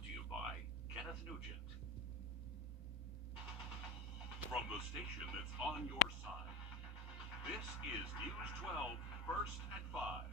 Brought to you by Kenneth Nugent. From the station that's on your side, this is News 12, first at 5.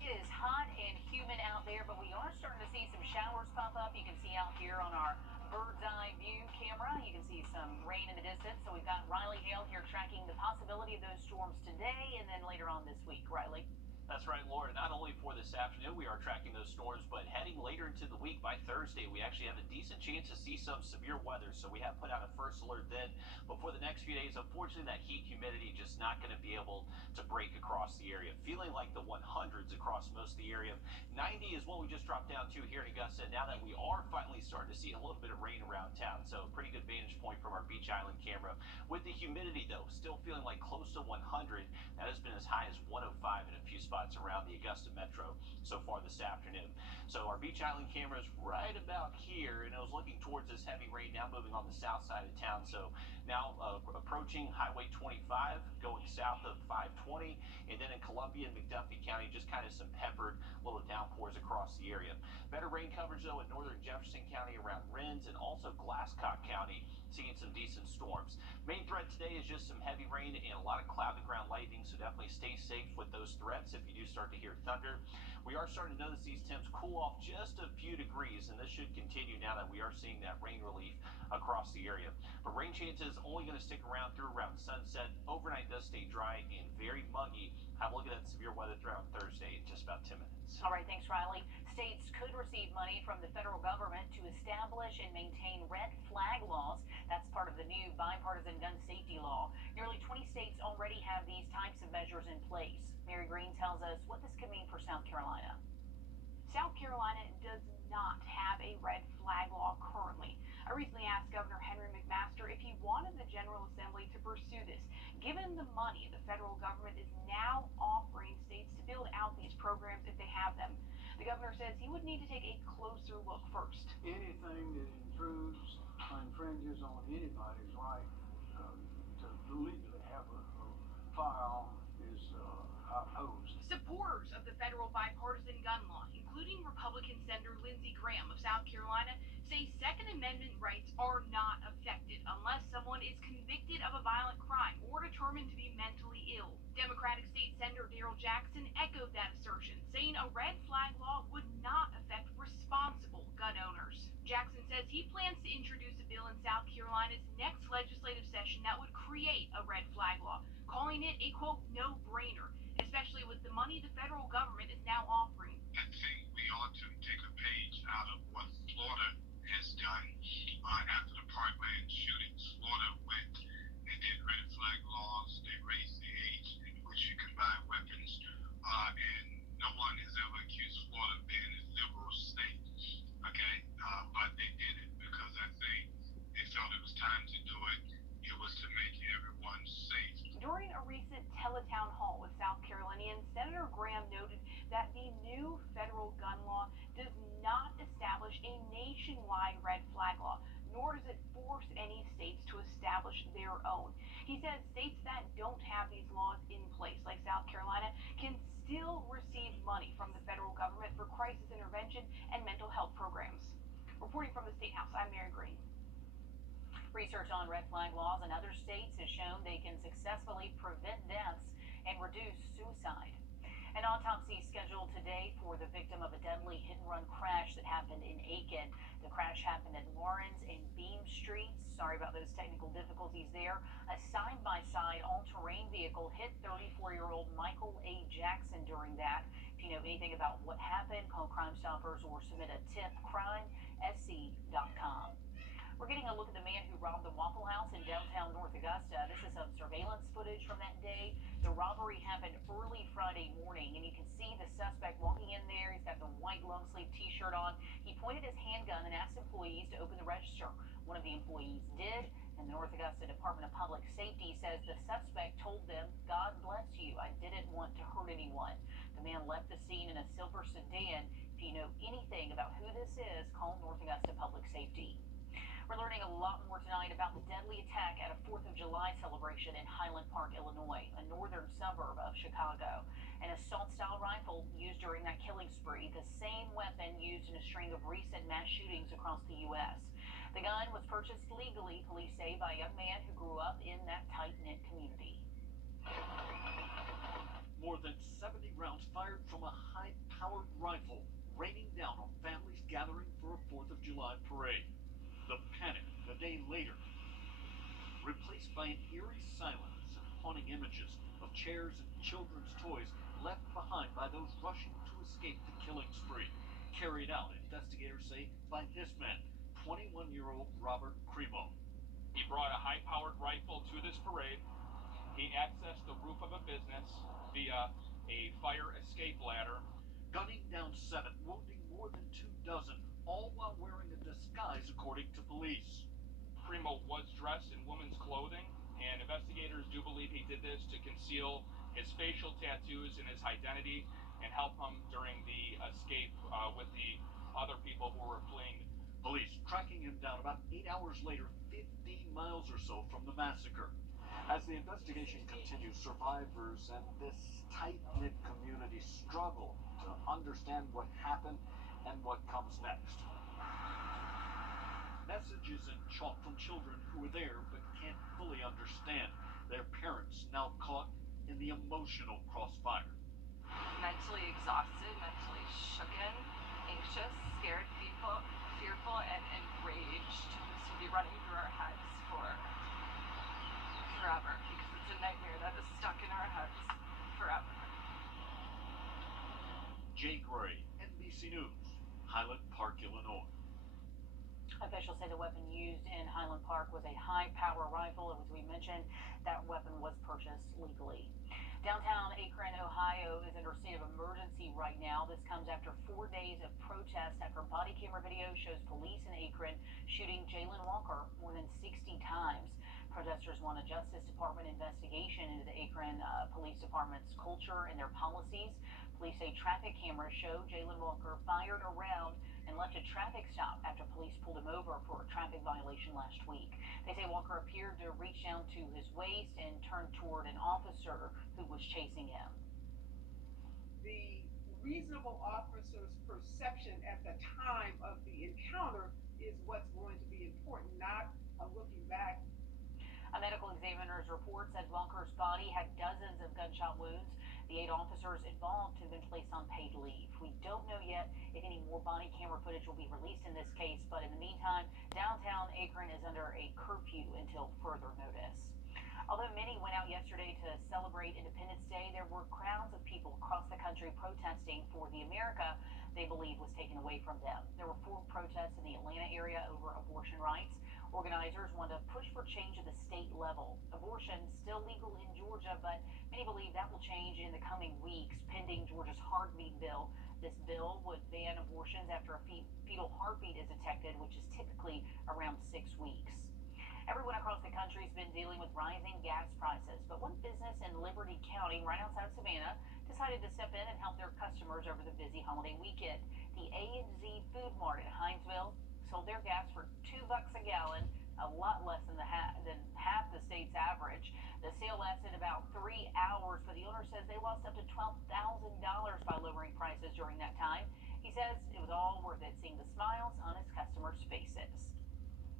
It is hot and humid out there, but we are starting to see some showers pop up. You can see out here on our bird's eye view camera, you can see some rain in the distance. So we've got Riley Hale here tracking the possibility of those storms today and then later on this week. Riley? That's right, Laura. Not only for this afternoon we are tracking those storms, but heading later into the week by Thursday, we actually have a decent chance to see some severe weather. So we have put out a first alert then. But for the next few days, unfortunately, that heat humidity just not going to be able to break across the area. Feeling like the 100s across most of the area. 90 is what we just dropped down to here in Augusta. Now that we are finally starting to see a little bit of rain around town. So pretty good vantage point from our Beach Island camera. With the humidity, though, still feeling like close to 100. That has been as high as 105 in a few spots around the Augusta metro so far this afternoon. So our Beach Island camera is right about here, and it was looking towards this heavy rain, now moving on the south side of town. So now approaching Highway 25, going south of 520, and then in Columbia and McDuffie County, just kind of some peppered little downpours across the area. Better rain coverage, though, in northern Jefferson County around Rennes and also Glasscock County, seeing some decent storms. Main threat today is just some heavy rain and a lot of cloud-to-ground lightning, so definitely stay safe with those threats if you do start to hear thunder. We are starting to notice these temps cool off just a few degrees, and this should continue now that we are seeing that rain relief across the area. But rain chances only going to stick around through around sunset. Overnight does stay dry and very muggy. Have a look at that severe weather throughout Thursday in just about 10 minutes. All right, thanks, Riley. States could receive money from the federal government to establish and maintain red flag laws. That's part of the new bipartisan gun safety law. Nearly 20 states already have these types of measures in place. Mary Green tells us what this could mean for South Carolina. South Carolina does not have a red flag law currently. I recently asked Governor Henry McMaster if he wanted the General Assembly to pursue this, given the money the federal government is now offering states to build out these programs if they have them. The governor says he would need to take a closer look first. Anything that infringes on anybody's right to legally have a firearm is opposed. Supporters of the federal bipartisan gun law, including Republican Senator Lindsey Graham of South Carolina, say Second Amendment rights are not affected unless someone is convicted of a violent crime or determined to be mentally ill. Democratic State Senator Daryl Jackson echoed that assertion, saying a red flag law would not affect responsible gun owners. Jackson says he plans to introduce a bill in South Carolina's next legislative session that would create a red flag law, calling it a, quote, no-brainer, especially with the money the federal government is now offering. I think we ought to take a page out of what Florida has done after the Parkland shootings. Florida went and did red flag laws. They raised the age in which you can buy weapons, and no one has ever accused Florida of being a liberal state. Okay, but they did it because I think they felt it was time to do it. It was to make everyone safe. During a recent teletown hall with South Carolinians, Senator Graham noted that the new federal gun law does not establish a nationwide red flag law, nor does it force any states to establish their own. He says states that don't have these laws in place, like South Carolina, can still receive money from the federal government for crisis intervention and mental health programs. Reporting from the State House, I'm Mary Green. Research on red flag laws in other states has shown they can successfully prevent deaths and reduce suicide. An autopsy scheduled today for the victim of a deadly hit-and-run crash that happened in Aiken. The crash happened at Lawrence and Beam Streets. Sorry about those technical difficulties there. A side-by-side all-terrain vehicle hit 34-year-old Michael A. Jackson during that. If you know anything about what happened, call Crime Stoppers or submit a tip, crimesc.com. We're getting a look at the man who robbed the Waffle House in downtown North Augusta. This is some surveillance footage from that day. The robbery happened early Friday morning, and you can see the suspect walking in there. He's got the white long sleeve t-shirt on. He pointed his handgun and asked employees to open the register. One of the employees did, and the North Augusta Department of Public Safety says the suspect told them, "God bless you, I didn't want to hurt anyone." The man left the scene in a silver sedan. If you know anything about who this is, call North Augusta Public Safety. We're learning a lot more tonight about the deadly attack at a 4th of July celebration in Highland Park, Illinois, a northern suburb of Chicago. An assault-style rifle used during that killing spree, the same weapon used in a string of recent mass shootings across the U.S. The gun was purchased legally, police say, by a young man who grew up in that tight-knit community. More than 70 rounds fired from a high-powered rifle raining down on families gathering for a 4th of July parade. The panic a day later, replaced by an eerie silence and haunting images of chairs and children's toys left behind by those rushing to escape the killing spree, carried out, investigators say, by this man, 21-year-old Robert Cremo. He brought a high-powered rifle to this parade. He accessed the roof of a business via a fire escape ladder, Gunning down 7, wounding more than 2 dozen, all while wearing a disguise, according to police. Primo was dressed in women's clothing, and investigators do believe he did this to conceal his facial tattoos and his identity and help him during the escape with the other people who were fleeing. Police tracking him down about 8 hours later, 15 miles or so from the massacre. As the investigation continues, survivors and this tight-knit community struggle to understand what happened and what comes next. Messages in chalk from children who were there but can't fully understand. Their parents now caught in the emotional crossfire. Mentally exhausted, mentally shooken, anxious, scared, fearful, and enraged. This will be running through our heads for forever, because it's a nightmare that is stuck in our heads forever. Jay Gray, NBC News, Highland Park, Illinois. Officials say the weapon used in Highland Park was a high-power rifle. As we mentioned, that weapon was purchased legally. Downtown Akron, Ohio is under a state of emergency right now. This comes after 4 days of protests after body camera video shows police in Akron shooting Jalen Walker more than 60 times. Protesters want a Justice Department investigation into the Akron Police Department's culture and their policies. Police say traffic cameras show Jalen Walker fired a round and left a traffic stop after police pulled him over for a traffic violation last week. They say Walker appeared to reach down to his waist and turned toward an officer who was chasing him. The reasonable officer's perception at the time of the encounter is what's going to be important, not looking back. A medical examiner's report said Walker's body had dozens of gunshot wounds. The 8 officers involved have been placed on paid leave. We don't know yet if any more body camera footage will be released in this case, but in the meantime, downtown Akron is under a curfew until further notice. Although many went out yesterday to celebrate Independence Day, there were crowds of people across the country protesting for the America they believe was taken away from them. There were 4 protests in the Atlanta area over abortion rights. Organizers want to push for change at the state level. Abortion still legal in Georgia, but many believe that will change in the coming weeks, pending Georgia's heartbeat bill. This bill would ban abortions after a fetal heartbeat is detected, which is typically around 6 weeks. Everyone across the country has been dealing with rising gas prices, but one business in Liberty County, right outside Savannah, decided to step in and help their customers over the busy holiday weekend. The A&Z Food Mart in Hinesville sold their gas for $2 a gallon, a lot less than half the state's average. The sale lasted about 3 hours, but the owner says they lost up to $12,000 by lowering prices during that time. He says it was all worth it, seeing the smiles on his customers' faces.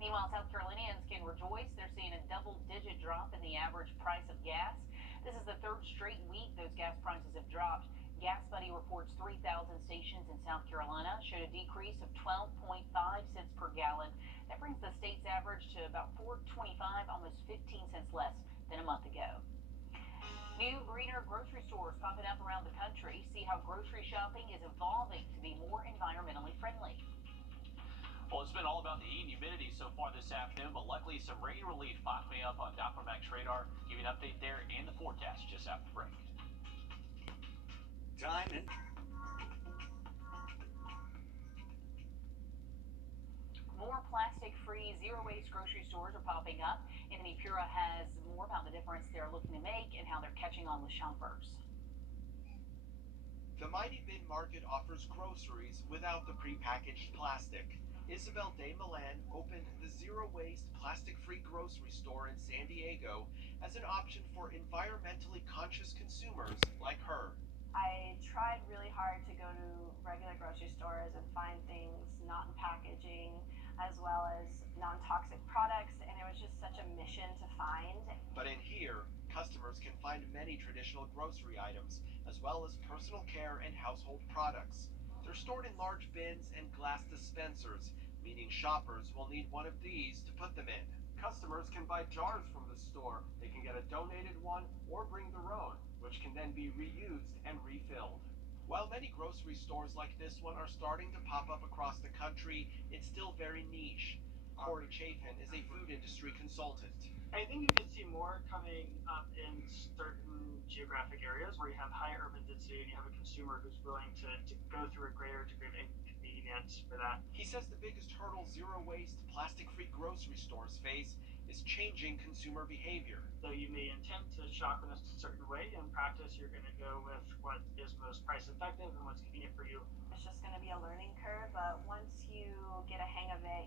Meanwhile, South Carolinians can rejoice. They're seeing a double-digit drop in the average price of gas. This is the 3rd straight week those gas prices have dropped. Gas Buddy reports 3,000 stations in South Carolina showed a decrease of 12.5 cents per gallon. That brings the state's average to about $4.25, almost 15 cents less than a month ago. New, greener grocery stores popping up around the country. See how grocery shopping is evolving to be more environmentally friendly. Well, it's been all about the heat and humidity so far this afternoon, but luckily some rain relief popping up on Doppler Max radar. Give you an update there and the forecast just after break. Diamond. More plastic-free, zero-waste grocery stores are popping up. Anthony Pura has more about the difference they're looking to make and how they're catching on with shoppers. The Mighty Bin Market offers groceries without the prepackaged plastic. Isabel de Milan opened the Zero Waste Plastic Free Grocery Store in San Diego as an option for environmentally conscious consumers like her. I tried really hard to go to regular grocery stores and find things not in packaging, as well as non-toxic products, and it was just such a mission to find. But in here, customers can find many traditional grocery items, as well as personal care and household products. They're stored in large bins and glass dispensers, meaning shoppers will need one of these to put them in. Customers can buy jars from the store. They can get a donated one or bring their own, which can then be reused and refilled. While many grocery stores like this one are starting to pop up across the country, it's still very niche. Corey Chafin is a food industry consultant. I think you can see more coming up in certain geographic areas where you have high urban density and you have a consumer who's willing to go through a greater degree of inconvenience for that. He says the biggest hurdle zero waste, plastic free grocery stores face is changing consumer behavior. So you may intend to shop in a certain way. In practice, you're going to go with what is most price effective and what's convenient for you. It's just going to be a learning curve, but once you get a hang of it,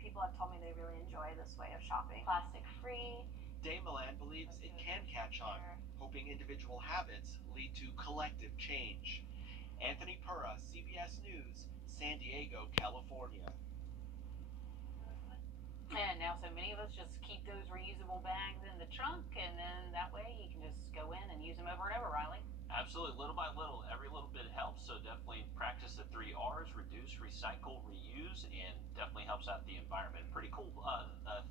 people have told me they really enjoy this way of shopping. Plastic free. De Milan believes it can catch on, hoping individual habits lead to collective change. Anthony Pura, CBS News, San Diego, California. And now so many of us just keep those reusable bags in the trunk, and then that way you can just go in and use them over and over, Riley. Absolutely, little by little, every little bit helps. So definitely practice the 3 R's: reduce, recycle, reuse, and definitely helps out the environment. Pretty cool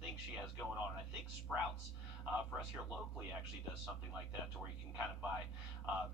thing she has going on. I think Sprouts, for us here locally, actually does something like that, to where you can kind of buy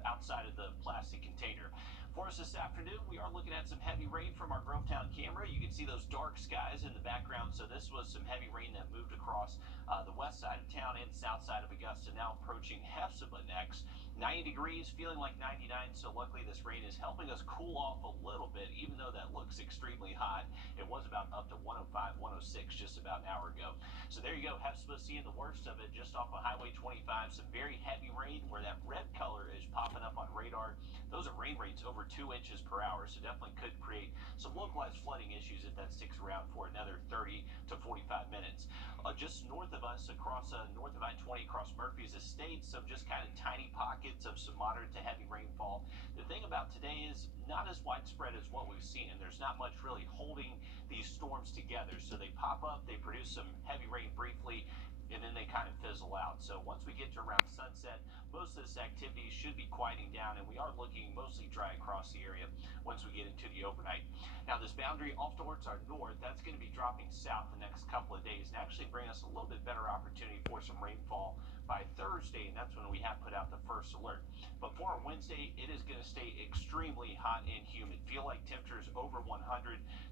outside of the plastic container. For us this afternoon, we are looking at some heavy rain from our Grovetown camera. You can see those dark skies in the background. So this was some heavy rain that moved across the west side of town and south side of Augusta, now approaching Hephzibah next. 90 degrees, feeling like 99, so luckily this rain is helping us cool off a little bit, even though that looks extremely hot. It was about up to 105, 106 just about an hour ago. So there you go, Hephzibah seeing the worst of it just off of Highway 25. Some very heavy rain where that red color is popping up on radar. Those are rain rates over 2 inches per hour, so definitely could create some localized flooding issues if that sticks around for another 30 to 45 minutes. Just north of us, across north of I-20, across Murphy's Estate, some just kind of tiny pockets of some moderate to heavy rainfall. The thing about today is not as widespread as what we've seen, and there's not much really holding these storms together. So they pop up, they produce some heavy rain briefly, and then they kind of fizzle out. So once we get to around sunset, most of this activity should be quieting down, and we are looking mostly dry across the area once we get into the overnight. Now this boundary off towards our north, that's going to be dropping south the next couple of days and actually bring us a little bit better opportunity for some rainfall by Thursday, and that's when we have put out the first alert. But for our Wednesday, it is going to stay extremely hot and humid. Feel like temperatures over 100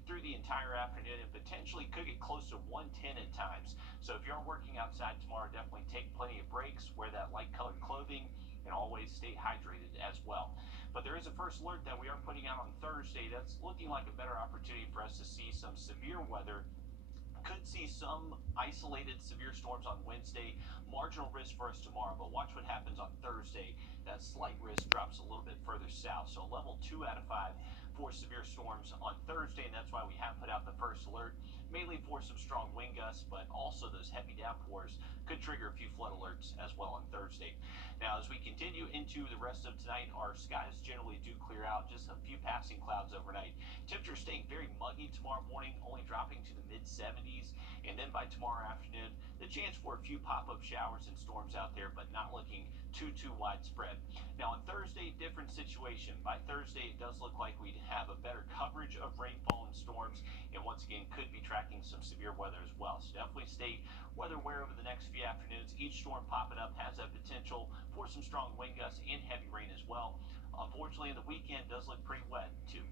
through the entire afternoon, and potentially could get close to 110 at times. So if you're working outside tomorrow, definitely take plenty of breaks, wear that light colored clothing, and always stay hydrated as well. But there is a first alert that we are putting out on Thursday that's looking like a better opportunity for us to see some severe weather. Could see some isolated severe storms on Wednesday, marginal risk for us tomorrow, but watch what happens on Thursday. That slight risk drops a little bit further south, so level 2 out of 5 for severe storms on Thursday, and that's why we have put out the first alert, mainly for some strong wind gusts, but also those heavy downpours could trigger a few flood alerts as well on Thursday. Now, as we continue into the rest of tonight, our skies generally do clear out, just a few passing clouds overnight. Temperatures staying very muggy tomorrow morning, only dropping to the mid-70s, and then by tomorrow afternoon, the chance for a few pop-up showers and storms out there, but not looking too widespread. Now on Thursday, different situation. By Thursday, it does look like we'd have a better coverage of rainfall and storms, and once again, could be tracking some severe weather as well. So definitely stay weather aware over the next few afternoons. Each storm popping up has that potential for some strong wind gusts and heavy rain as well. Unfortunately, the weekend does look pretty wet too.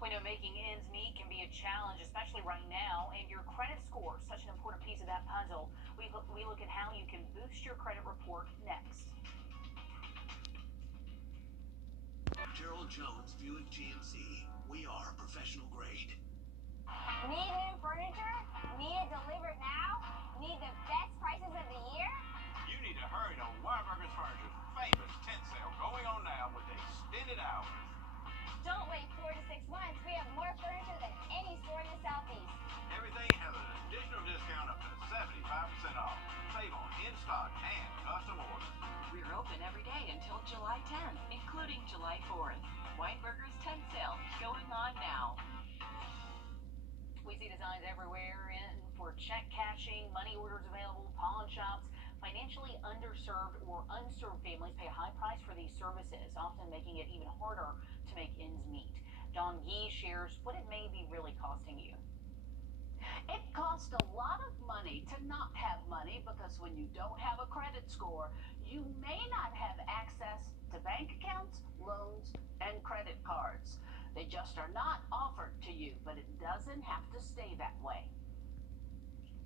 We know making ends meet can be a challenge, especially right now, and your credit score is such an important piece of that puzzle. We look at how you can boost your credit report next. Gerald Jones Buick GMC. We are professional grade. Need new furniture? Need it delivered now? Need the best prices of the year? You need to hurry to Wrdw's Furniture's famous tent sale going on now with extended hours. Don't wait 4 to 6 months. We have more furniture check cashing, money orders available, pawn shops. Financially underserved or unserved families pay a high price for these services, often making it even harder to make ends meet. Don Yee shares what it may be really costing you. It costs a lot of money to not have money because when you don't have a credit score, you may not have access to bank accounts, loans, and credit cards. They just are not offered to you, but it doesn't have to stay that way.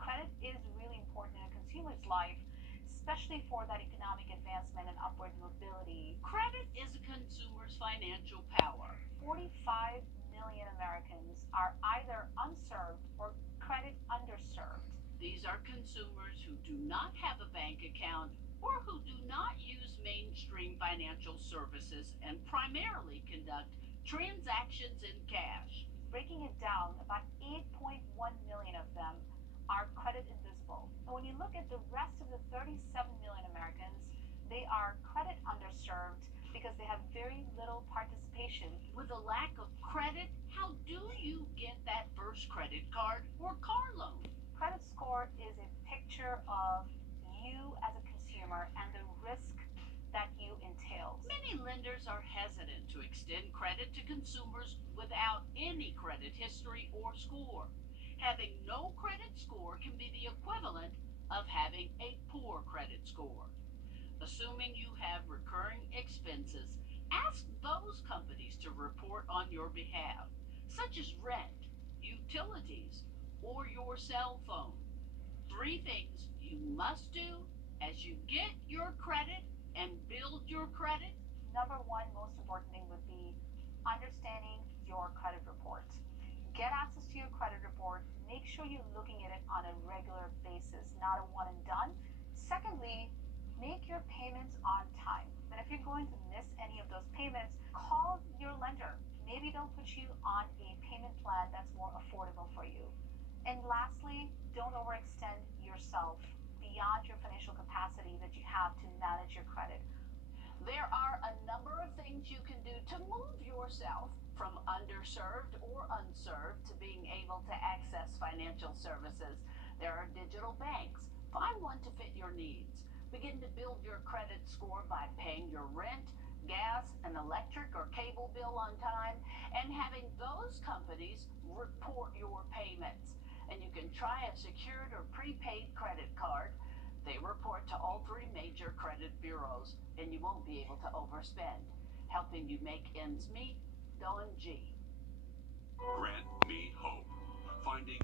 Credit is really important in a consumer's life, especially for that economic advancement and upward mobility. Credit is a consumer's financial power. 45 million Americans are either unserved or credit underserved. These are consumers who do not have a bank account or who do not use mainstream financial services and primarily conduct transactions in cash. Breaking it down, about 8.1 million of them are credit invisible. And when you look at the rest of the 37 million Americans, they are credit underserved because they have very little participation. With a lack of credit, how do you get that first credit card or car loan? Credit score is a picture of you as a consumer and the risk that you entails. Many lenders are hesitant to extend credit to consumers without any credit history or score. Having no credit score can be the equivalent of having a poor credit score. Assuming you have recurring expenses, ask those companies to report on your behalf, such as rent, utilities, or your cell phone. 3 things you must do as you get your credit and build your credit. Number one, most important thing would be understanding your credit report. Get access to your credit report. Make sure you're looking at it on a regular basis, not a one and done. Secondly, make your payments on time. And if you're going to miss any of those payments, call your lender. Maybe they'll put you on a payment plan that's more affordable for you. And lastly, don't overextend yourself beyond your financial capacity that you have to manage your credit. There are a number of things you can do to move yourself from underserved or unserved to being able to access financial services. There are digital banks. Find one to fit your needs. Begin to build your credit score by paying your rent, gas, and electric or cable bill on time, and having those companies report your payments. And you can try a secured or prepaid credit card. They report to all 3 major credit bureaus, and you won't be able to overspend. Helping you make ends meet, Don G. Grant me hope. Finding.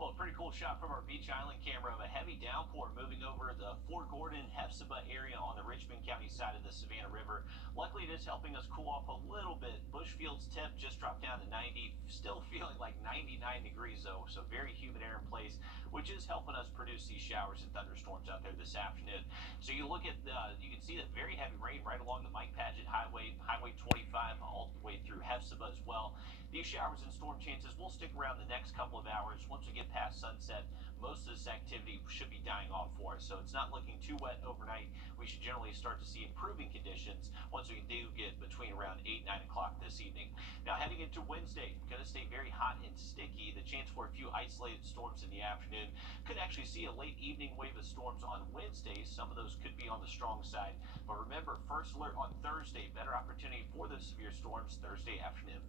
Well, a pretty cool shot from our Beach Island camera of a heavy downpour moving over the Fort Gordon, Hephzibah area on the Richmond County side of the Savannah River. Luckily, it is helping us cool off a little bit. Bushfield's temp just dropped down to 90, still feeling like 99 degrees though, so very humid air in place, which is helping us produce these showers and thunderstorms out there this afternoon. So you look at you can see that very heavy rain right along the Mike Paget Highway, Highway 25, all the way through Hephzibah as well. These showers and storm chances will stick around the next couple of hours. Once we get past sunset, most of this activity should be dying off for us. So it's not looking too wet overnight. We should generally start to see improving conditions once we do get between around 8, 9 o'clock this evening. Now heading into Wednesday, going to stay very hot and sticky. The chance for a few isolated storms in the afternoon. Could actually see a late evening wave of storms on Wednesday. Some of those could be on the strong side. But remember, first alert on Thursday. Better opportunity for those severe storms Thursday afternoon.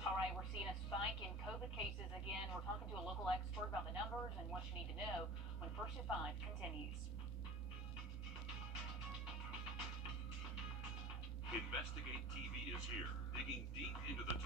All right, we're seeing a spike in COVID cases again. We're talking to a local expert about the numbers and what you need to know when First at 5 continues. Investigate TV is here, digging deep into the